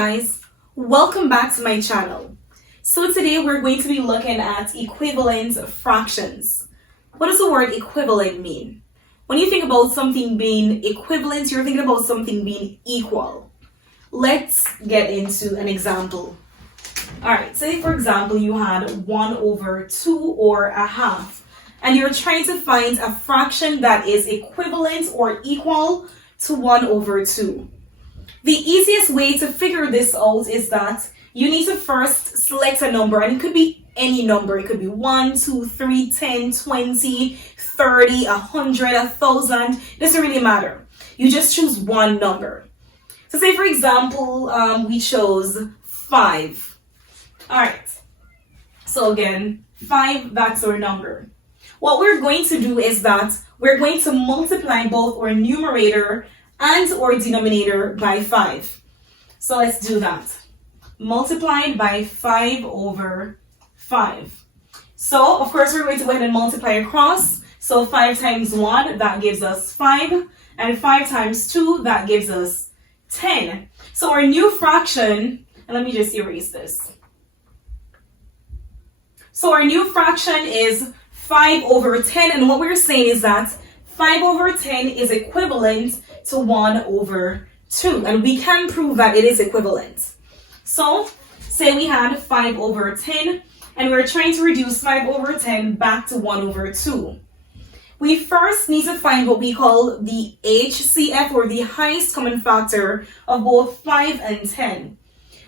guys, welcome back to my channel. So today we're going to be looking at equivalent fractions. What does the word equivalent mean? When you think about something being equivalent, you're thinking about something being equal. Let's get into an example. Alright, say for example you had 1 over 2 or a half, and you're trying to find a fraction that is equivalent or equal to 1 over 2. The easiest way to figure this out is that you need to first select a number, and it could be any number. It could be 1, 2, 3, 10, 20, 30, 100, 1,000. It doesn't really matter. You just choose one number. So say for example, we chose 5. Alright, so again, 5, that's our number. What we're going to do is that we're going to multiply both our numerator and our denominator by 5. So let's do that. Multiplied by 5 over 5. So of course we're going to go ahead and multiply across. So 5 times 1, that gives us 5. And 5 times 2, that gives us 10. So our new fraction, and let me just erase this. So our new fraction is 5 over 10. And what we're saying is that 5 over 10 is equivalent to 1 over 2. And we can prove that it is equivalent. So, say we had 5 over 10, and we're trying to reduce 5 over 10 back to 1 over 2. We first need to find what we call the HCF, or the highest common factor of both 5 and 10.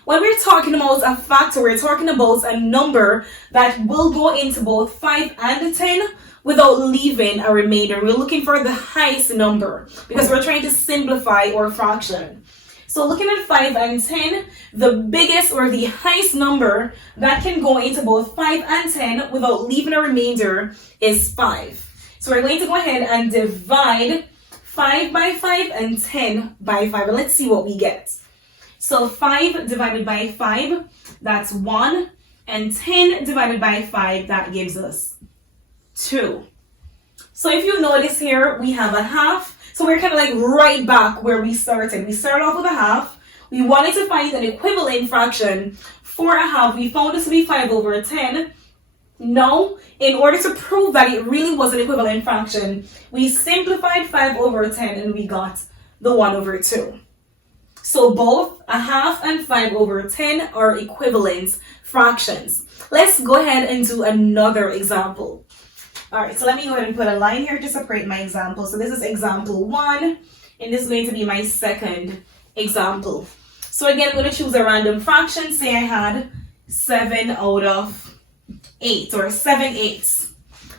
When we're talking about a factor, we're talking about a number that will go into both 5 and 10 without leaving a remainder. We're looking for the highest number because we're trying to simplify our fraction. So looking at 5 and 10, the biggest or the highest number that can go into both 5 and 10 without leaving a remainder is 5. So we're going to go ahead and divide 5 by 5 and 10 by 5. And let's see what we get. So 5 divided by 5, that's 1. And 10 divided by 5, that gives us 2. So if you notice here, we have a half. So we're kind of like right back where we started. We started off with a half. We wanted to find an equivalent fraction for a half. We found this to be 5 over 10. Now, in order to prove that it really was an equivalent fraction, we simplified 5 over 10 and we got the 1 over 2. So both a half and 5 over 10 are equivalent fractions. Let's go ahead and do another example. Alright, so let me go ahead and put a line here to separate my example. So this is example 1, and this is going to be my second example. So again, I'm going to choose a random fraction. Say I had 7 out of 8, or 7/8.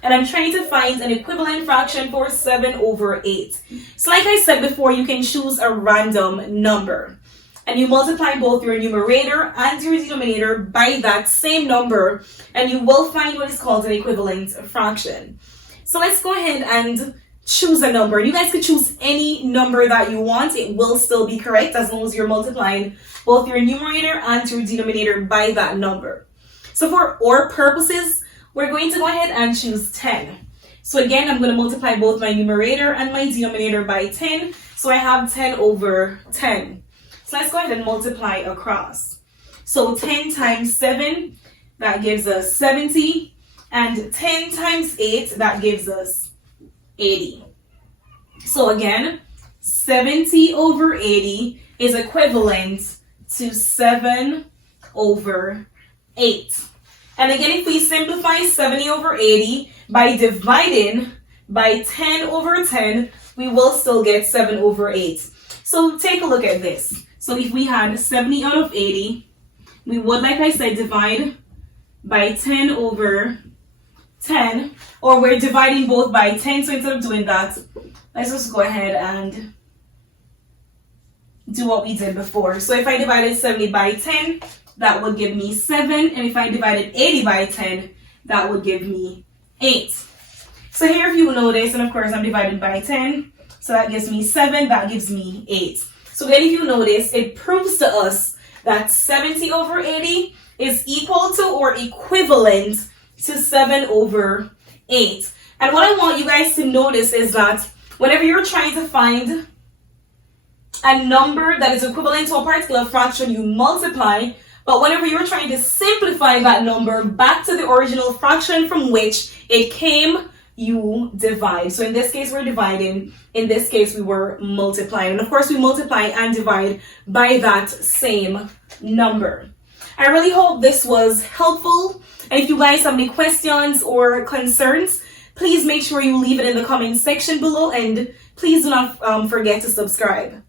And I'm trying to find an equivalent fraction for 7 over 8. So like I said before, you can choose a random number. And you multiply both your numerator and your denominator by that same number, and you will find what is called an equivalent fraction. So let's go ahead and choose a number. You guys could choose any number that you want. It will still be correct as long as you're multiplying both your numerator and your denominator by that number. So for our purposes, we're going to go ahead and choose 10. So again, I'm going to multiply both my numerator and my denominator by 10. So I have 10 over 10. So let's go ahead and multiply across. So 10 times 7, that gives us 70. And 10 times 8, that gives us 80. So again, 70 over 80 is equivalent to 7 over 8. And again, if we simplify 70 over 80 by dividing by 10 over 10, we will still get 7 over 8. So take a look at this. So if we had 70 out of 80, we would, like I said, divide by 10 over 10, or we're dividing both by 10. So instead of doing that, let's just go ahead and do what we did before. So if I divided 70 by 10, that would give me 7. And if I divided 80 by 10, that would give me 8. So here, if you notice, and of course I'm dividing by 10, so that gives me 7, that gives me 8. So again, if you notice, it proves to us that 70 over 80 is equal to or equivalent to 7 over 8. And what I want you guys to notice is that whenever you're trying to find a number that is equivalent to a particular fraction, you multiply. But whenever you're trying to simplify that number back to the original fraction from which it came, you divide. So in this case, we're dividing. In this case, we were multiplying. And of course, we multiply and divide by that same number. I really hope this was helpful. And if you guys have any questions or concerns, please make sure you leave it in the comment section below. And please do not forget to subscribe.